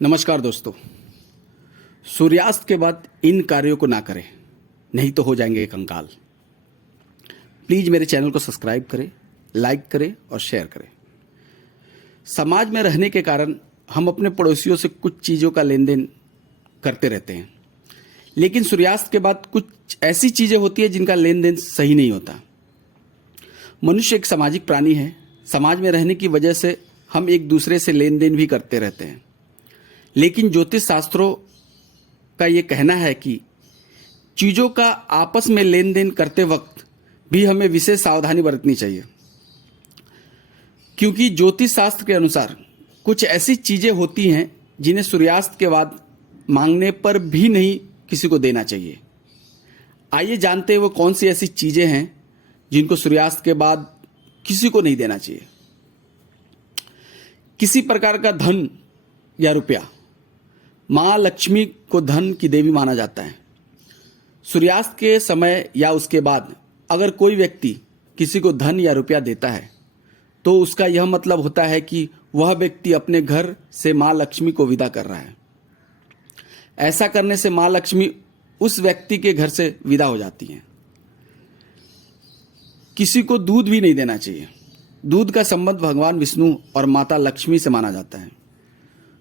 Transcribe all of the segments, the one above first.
नमस्कार दोस्तों। सूर्यास्त के बाद इन कार्यों को ना करें, नहीं तो हो जाएंगे कंकाल। प्लीज मेरे चैनल को सब्सक्राइब करें, लाइक करें और शेयर करें। समाज में रहने के कारण हम अपने पड़ोसियों से कुछ चीज़ों का लेन देन करते रहते हैं, लेकिन सूर्यास्त के बाद कुछ ऐसी चीज़ें होती है जिनका लेन देन सही नहीं होता। मनुष्य एक सामाजिक प्राणी है। समाज में रहने की वजह से हम एक दूसरे से लेन देन भी करते रहते हैं, लेकिन ज्योतिष शास्त्रों का ये कहना है कि चीज़ों का आपस में लेन देन करते वक्त भी हमें विशेष सावधानी बरतनी चाहिए, क्योंकि ज्योतिष शास्त्र के अनुसार कुछ ऐसी चीज़ें होती हैं जिन्हें सूर्यास्त के बाद मांगने पर भी नहीं किसी को देना चाहिए। आइए जानते हैं वो कौन सी ऐसी चीज़ें हैं जिनको सूर्यास्त के बाद किसी को नहीं देना चाहिए। किसी प्रकार का धन या रुपया। माँ लक्ष्मी को धन की देवी माना जाता है। सूर्यास्त के समय या उसके बाद अगर कोई व्यक्ति किसी को धन या रुपया देता है तो उसका यह मतलब होता है कि वह व्यक्ति अपने घर से माँ लक्ष्मी को विदा कर रहा है। ऐसा करने से माँ लक्ष्मी उस व्यक्ति के घर से विदा हो जाती हैं। किसी को दूध भी नहीं देना चाहिए। दूध का संबंध भगवान विष्णु और माता लक्ष्मी से माना जाता है।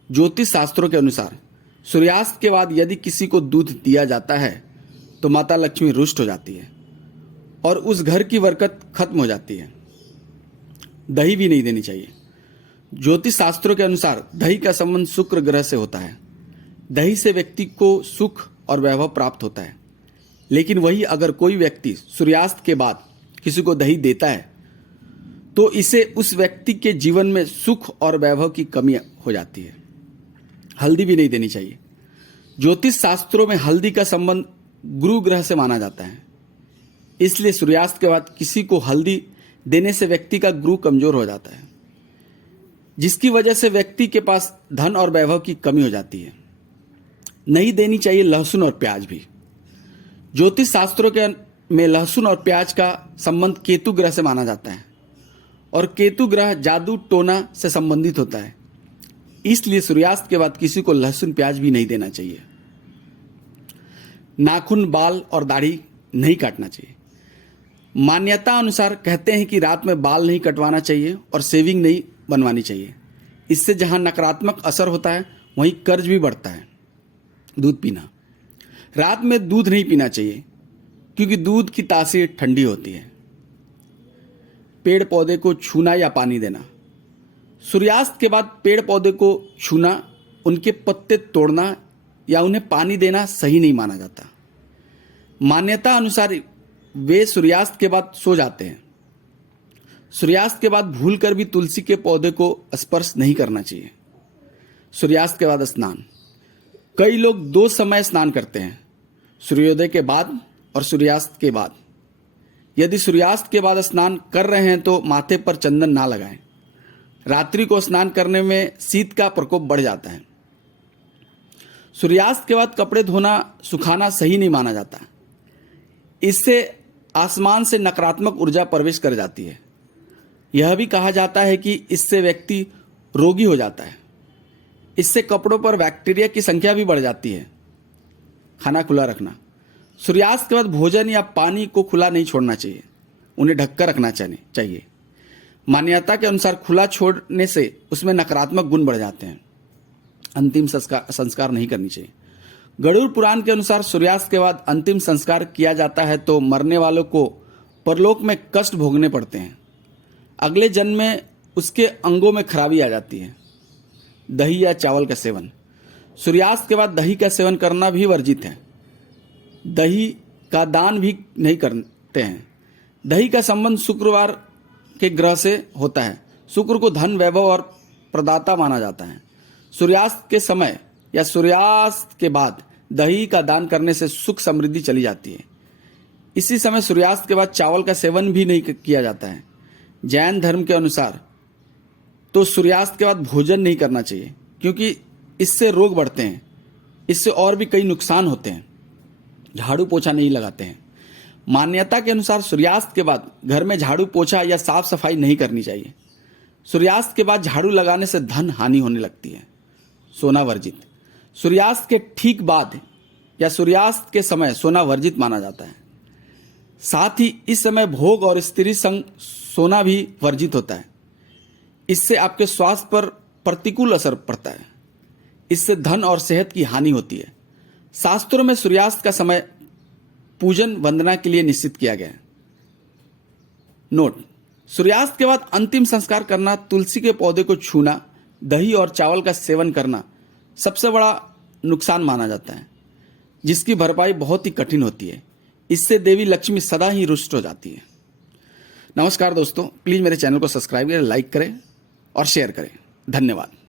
ज्योतिष शास्त्रों के अनुसार सूर्यास्त के बाद यदि किसी को दूध दिया जाता है तो माता लक्ष्मी रुष्ट हो जाती है और उस घर की बरकत खत्म हो जाती है। दही भी नहीं देनी चाहिए। ज्योतिष शास्त्रों के अनुसार दही का संबंध शुक्र ग्रह से होता है। दही से व्यक्ति को सुख और वैभव प्राप्त होता है, लेकिन वही अगर कोई व्यक्ति सूर्यास्त के बाद किसी को दही देता है तो इसे उस व्यक्ति के जीवन में सुख और वैभव की कमी हो जाती है। हल्दी भी नहीं देनी चाहिए। ज्योतिष शास्त्रों में हल्दी का संबंध गुरु ग्रह से माना जाता है, इसलिए सूर्यास्त के बाद किसी को हल्दी देने से व्यक्ति का गुरु कमजोर हो जाता है, जिसकी वजह से व्यक्ति के पास धन और वैभव की कमी हो जाती है। नहीं देनी चाहिए लहसुन और प्याज भी। ज्योतिष शास्त्रों के में लहसुन और प्याज का संबंध केतु ग्रह से माना जाता है और केतु ग्रह जादू टोना से संबंधित होता है, इसलिए सूर्यास्त के बाद किसी को लहसुन प्याज भी नहीं देना चाहिए। नाखून, बाल और दाढ़ी नहीं काटना चाहिए। मान्यता अनुसार कहते हैं कि रात में बाल नहीं कटवाना चाहिए और शेविंग नहीं बनवानी चाहिए। इससे जहां नकारात्मक असर होता है वहीं कर्ज भी बढ़ता है। दूध पीना। रात में दूध नहीं पीना चाहिए, क्योंकि दूध की तासीर ठंडी होती है। पेड़ पौधे को छूना या पानी देना। सूर्यास्त के बाद पेड़ पौधे को छूना, उनके पत्ते तोड़ना या उन्हें पानी देना सही नहीं माना जाता। मान्यता अनुसार वे सूर्यास्त के बाद सो जाते हैं। सूर्यास्त के बाद भूलकर भी तुलसी के पौधे को स्पर्श नहीं करना चाहिए। सूर्यास्त के बाद स्नान। कई लोग दो समय स्नान करते हैं, सूर्योदय के बाद और सूर्यास्त के बाद। यदि सूर्यास्त के बाद स्नान कर रहे हैं तो माथे पर चंदन ना लगाएं। रात्रि को स्नान करने में शीत का प्रकोप बढ़ जाता है। सूर्यास्त के बाद कपड़े धोना सुखाना सही नहीं माना जाता। इससे आसमान से नकारात्मक ऊर्जा प्रवेश कर जाती है। यह भी कहा जाता है कि इससे व्यक्ति रोगी हो जाता है। इससे कपड़ों पर बैक्टीरिया की संख्या भी बढ़ जाती है। खाना खुला रखना। सूर्यास्त के बाद भोजन या पानी को खुला नहीं छोड़ना चाहिए, उन्हें ढककर रखना चाहिए। मान्यता के अनुसार खुला छोड़ने से उसमें नकारात्मक गुण बढ़ जाते हैं। अंतिम संस्कार नहीं करनी चाहिए। गरुड़ पुराण के अनुसार सूर्यास्त के बाद अंतिम संस्कार किया जाता है तो मरने वालों को परलोक में कष्ट भोगने पड़ते हैं। अगले जन्म में उसके अंगों में खराबी आ जाती है। दही या चावल का सेवन। सूर्यास्त के बाद दही का सेवन करना भी वर्जित है। दही का दान भी नहीं करते हैं। दही का संबंध शुक्रवार के ग्रह से होता है। शुक्र को धन, वैभव और प्रदाता माना जाता है। सूर्यास्त के समय या सूर्यास्त के बाद दही का दान करने से सुख समृद्धि चली जाती है। इसी समय सूर्यास्त के बाद चावल का सेवन भी नहीं किया जाता है। जैन धर्म के अनुसार तो सूर्यास्त के बाद भोजन नहीं करना चाहिए, क्योंकि इससे रोग बढ़ते हैं। इससे और भी कई नुकसान होते हैं। झाड़ू पोछा नहीं लगाते हैं। मान्यता के अनुसार सूर्यास्त के बाद घर में झाड़ू पोछा या साफ सफाई नहीं करनी चाहिए। सूर्यास्त के बाद झाड़ू लगाने से धन हानि होने लगती है। सोना वर्जित। सूर्यास्त के ठीक बाद या सूर्यास्त के समय सोना वर्जित माना जाता है। साथ ही इस समय भोग और स्त्री संग सोना भी वर्जित होता है। इससे आपके स्वास्थ्य पर प्रतिकूल असर पड़ता है। इससे धन और सेहत की हानि होती है। शास्त्रों में सूर्यास्त का समय पूजन वंदना के लिए निश्चित किया गया है। नोट: सूर्यास्त के बाद अंतिम संस्कार करना, तुलसी के पौधे को छूना, दही और चावल का सेवन करना सबसे बड़ा नुकसान माना जाता है, जिसकी भरपाई बहुत ही कठिन होती है। इससे देवी लक्ष्मी सदा ही रुष्ट हो जाती है। नमस्कार दोस्तों, प्लीज़ मेरे चैनल को सब्सक्राइब करें, लाइक करें और शेयर करें। धन्यवाद।